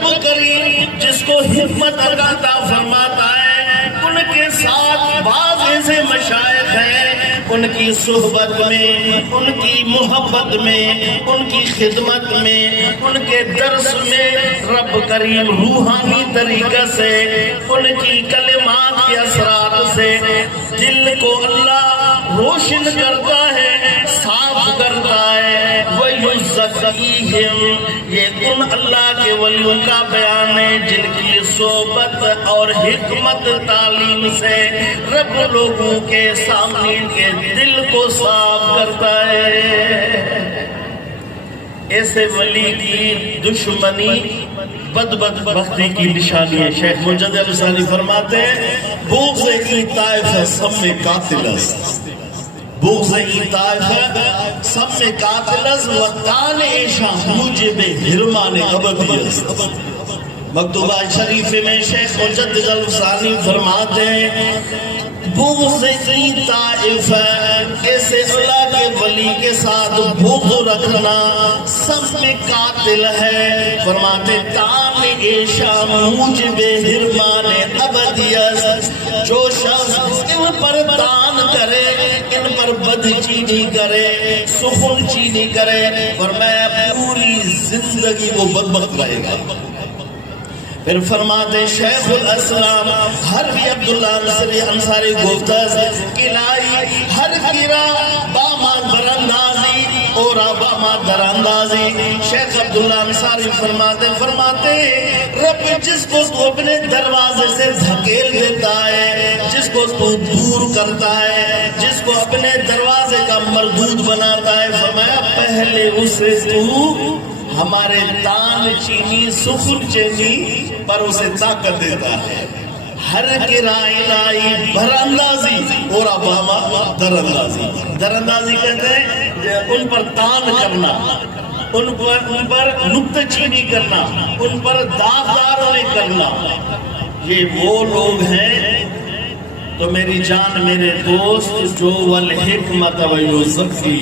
رب کریم جس کو حکمت عطا فرماتا ہے، ان کے ساتھ بعض ایسے مشائخ ہیں، ان کی صحبت میں، ان کی محبت میں، ان کی خدمت میں، ان کے درس میں رب کریم روحانی طریقہ سے، ان کی کلمات کے اثرات سے دل کو اللہ روشن کرتا ہے، صاف کرتا ہے۔ وَيُزَكِّيهِمْ، یہ ان اللہ کے ولیوں کا بیان ہے جن کی صحبت اور حکمت تعلیم سے رب لوگوں کے سامنے کے دل کو صاف کرتا ہے۔ ایسے ولی کی دشمنی بدبختی کی نشانی ہے۔ شیخ مجد الثانی فرماتے ہیں بغض ای طائفہ سم قاتل است، بغض ای طائفہ سم قاتل است و طعن ایشا موجب حرمان ابدی است۔ مکتوبہ شریف میں شیخ مجد الثانی فرماتے ہیں بغض ای طائفہ، ایسے اللہ کے ولی کے ساتھ بغض رکھنا سب میں قاتل ہے۔ فرماتے طعن ایشا موجب حرمان ابدیت، جو شخص ان پر طعن کرے، ان پر بد چینی کرے، سخن چینی کرے، فرمایا پوری زندگی وہ بدبخت رہے گا۔ پھر فرماتے شیخ الاسلام حربی عبداللہ نصری انصاری گفتز کلائی ہر گرا باما براندازی اور باما دراندازی۔ شیخ عبداللہ انصاری فرماتے رب جس کو تو اپنے دروازے سے دھکیل دیتا ہے، جس کو تو دور کرتا ہے، جس کو اپنے دروازے کا مردود بناتا ہے، فرمایا پہلے اسے تو ہمارے تان چینی سخن چینی پر اسے طاقت دیتا ہے۔ ہر گرائی براندازی اور اباما دراندازی، دراندازی کہتے ہیں ان پر تان کرنا، ان پر نکتہ چینی کرنا، ان پر داغداروں کرنا۔ یہ وہ لوگ ہیں تو میری جان میرے دوست جو والحکمت ویزکی،